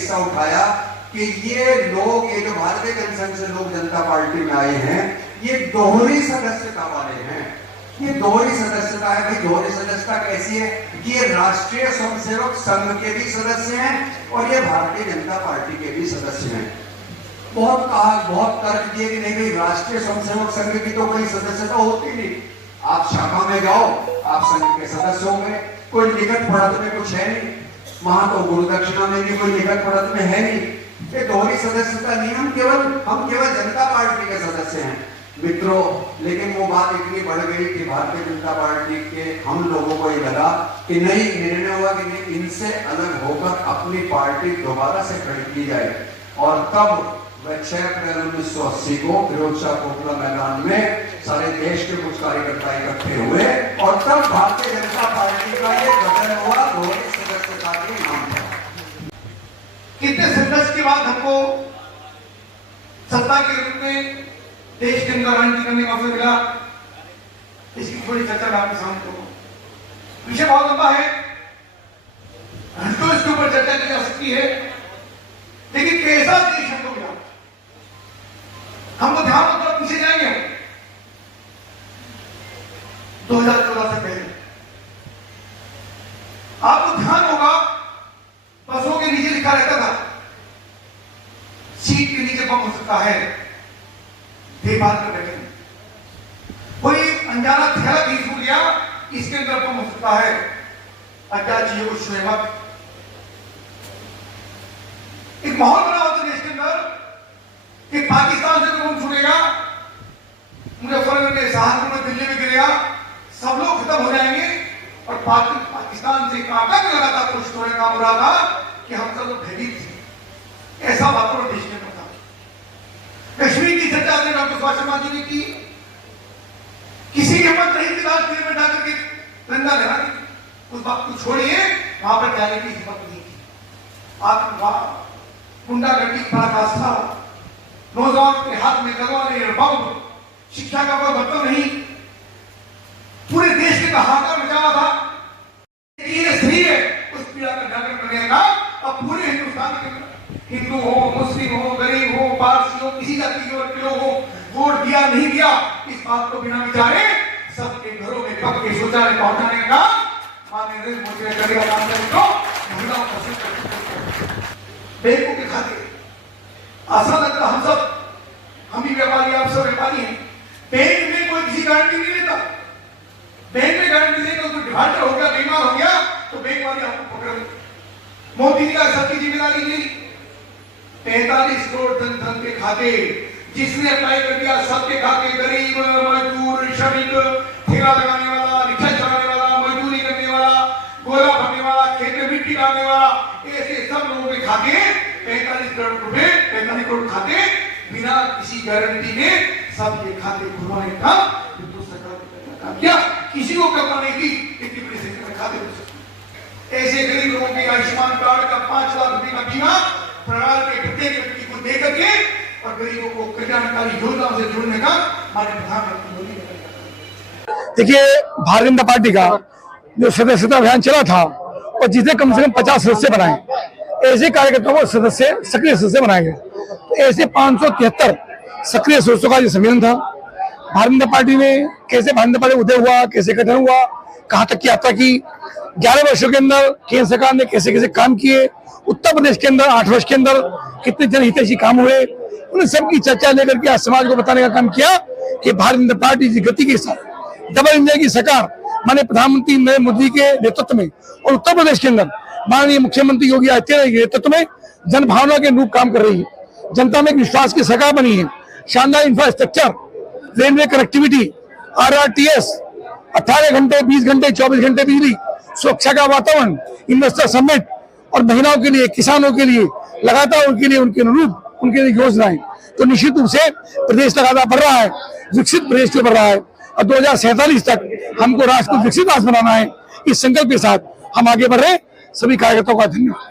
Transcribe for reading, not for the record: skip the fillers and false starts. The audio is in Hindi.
हिस्सा उठाया कि ये लोग, ये जो भारतीय जनसंघ से लोग जनता पार्टी में आए हैं, ये दोहरी सदस्यता वाले हैं। ये दोहरी सदस्यता है। भाई दोहरी सदस्यता कैसी है कि ये राष्ट्रीय स्वयंसेवक संघ के भी सदस्य हैं और ये भारतीय जनता पार्टी के भी सदस्य हैं। बहुत कहा, बहुत तर्क दिए कि नहीं भाई राष्ट्रीय स्वयंसेवक संघ की तो कोई सदस्यता होती नहीं, आप शाखा में जाओ, आप संघ के सदस्य होंगे, कोई लिखत पढ़त में कुछ है नहीं, वहां तो गुरु दक्षिणा में भी कोई लिखत पढ़त में है नहीं। ये दोहरी सदस्यता नहीं, हम केवल जनता पार्टी के सदस्य हैं मित्रों। लेकिन वो बात इतनी बढ़ गई कि भारतीय जनता पार्टी के हम लोगों को ये लगा कि नहीं, निर्णय हुआ कि नहीं, इनसे अलग होकर अपनी पार्टी दोबारा से खड़ी की जाए। और तब 6 अप्रैल 1980 को फिरोजशाह कोटला मैदान में सारे देश के कुछ कार्यकर्ता इकट्ठे हुए और तब भारतीय जनता पार्टी का ये गठन हुआ दोहरी सदस्यता के नाम पर। कितने संघर्ष के बाद हमको सत्ता के रूप में देश के अंदर राजनीति करने का अवसर मिला, इसकी थोड़ी चर्चा मैं आपके सामने करूं। विषय बहुत लंबा है, घंटों इसके ऊपर चर्चा की जा सकती है, लेकिन कैसा देश हमको मिला, हमको ध्यान रखकर पीछे जाएंगे। 2014 से पहले आपको ध्यान होगा, बसों के नीचे लिखा रहता था सीट के नीचे बम हो सकता है, देखभाल कर बैठे। कोई अनजाना थैला कहीं छूट गया, इसके अंदर बम हो सकता है, क्या चीजों को छुए मत। एक माहौल बना होता देश के अंदर कि पाकिस्तान से बम छूटेगा, मुजफ्फरनगर में, सहारनपुर में, दिल्ली में गिरेगा, सब लोग खत्म हो जाएंगे। और पाकिस्तान से काटा भी लगातार कोशिश होने का हो रहा था कि हम सब लोग भयभीत थे। ऐसा वातावरण देश में था। कश्मीर की चर्चा ने डॉक्टर सुभाष शर्मा जी ने की, किसी की हिम्मत नहीं थी लाश में बैठा करके तिरंगा लहराने की। उस बात को छोड़िए, वहां पर जाने की हिम्मत नहीं थी। आतंकवाद, गुंडागर्दी, पराकाष्ठा, नौजवान के हाथ में तलवारें, बम, शिक्षा का कोई मतलब नहीं, पूरे देश के हाहाकार मचा था। ये सही है, उस पीड़ा का जागरण करने का। अब पूरे हिंदुस्तान के हिंदू हो, मुस्लिम हो, गरीब हो, पारसी हो, किसी जाति के लोग हो, वोट दिया नहीं दिया, इस बात को बिना विचारे सबके घरों में पक के शौचालय पहुंचाने का माननीय नरेंद्र मोदी ने करने का काम करें। महिलाओं को बैंकों के खाते आसान लगता, हम ही व्यापारी, आप सब व्यापारी हैं। बैंक में कोई किसी गारंटी नहीं लेता। बैंक में गारंटी देगा, कोई डिफॉल्टर हो गया, बीमार हो गया, तो बैंक वाले आपको पकड़ लेंगे। मोदी जी का सबकी जिम्मेदारी नहीं। 45 करोड़ धन के खाते जिसने अप्लाई कर दिया, सबके खाते, गरीब, मजदूर, श्रमिक, ठेला लगाने वाला, रिक्शा चलाने वाला, मजदूरी करने वाला, गोला भरने वाला, खेत में मिट्टी डालने वाला, ऐसे सब लोगों के खाते 45 करोड़ रुपए, 45 करोड़ खाते बिना किसी गारंटी के सबके खाते खुलवाने का क्या किसी को करना नहीं थी। इतनी बड़ी संख्या में खाते हो सकते। ऐसे गरीब लोगों के आयुष्मान कार्ड का 5 लाख रुपए का बीमा परिवार के प्रत्येक व्यक्ति को दे करके और गरीबों को कल्याणकारी योजनाओं से जोड़ने का हमारे प्रधानमंत्री मोदी ने। देखिए, भारतीय जनता पार्टी का जो सदस्यता अभियान चला था और जिसने कम से कम 50 सदस्य बनाए, ऐसे कार्यकर्ताओं को सदस्य, सक्रिय सदस्य बनाए गए। तो ऐसे 573 सक्रिय सदस्यों का ये सम्मेलन था। भारतीय जनता पार्टी में कैसे भारतीय जनता पार्टी उदय हुआ, कैसे गठन हुआ, कहां तक की यात्रा की, 11 वर्षों के अंदर केंद्र सरकार ने कैसे कैसे काम किए, उत्तर प्रदेश के अंदर 8 वर्ष के अंदर कितने जनहितैषी काम हुए, उन सबकी चर्चा लेकर के आज समाज को बताने का काम किया कि भारतीय जनता पार्टी की गति के साथ डबल इंजन की सरकार माननीय प्रधानमंत्री नरेंद्र मोदी के नेतृत्व में और उत्तर प्रदेश के अंदर माननीय मुख्यमंत्री योगी आदित्यनाथ के नेतृत्व में जनभावना के अनुरूप काम कर रही है। जनता में एक विश्वास की सरकार बनी है। शानदार इंफ्रास्ट्रक्चर, रेलवे कनेक्टिविटी, RRTS, 18 घंटे, 20 घंटे, 24 घंटे बिजली, सुरक्षा का वातावरण, इन्वेस्टर समिट और महिलाओं के लिए, किसानों के लिए लगातार उनके लिए उनके अनुरूप उनके लिए योजनाएं। तो निश्चित रूप से प्रदेश लगातार बढ़ रहा है, विकसित प्रदेश बढ़ रहा है और 2047 तक हमको राष्ट्र को विकसित राष्ट्र बनाना है। इस संकल्प के साथ हम आगे बढ़ रहे हैं। सभी कार्यकर्ताओं का धन्यवाद।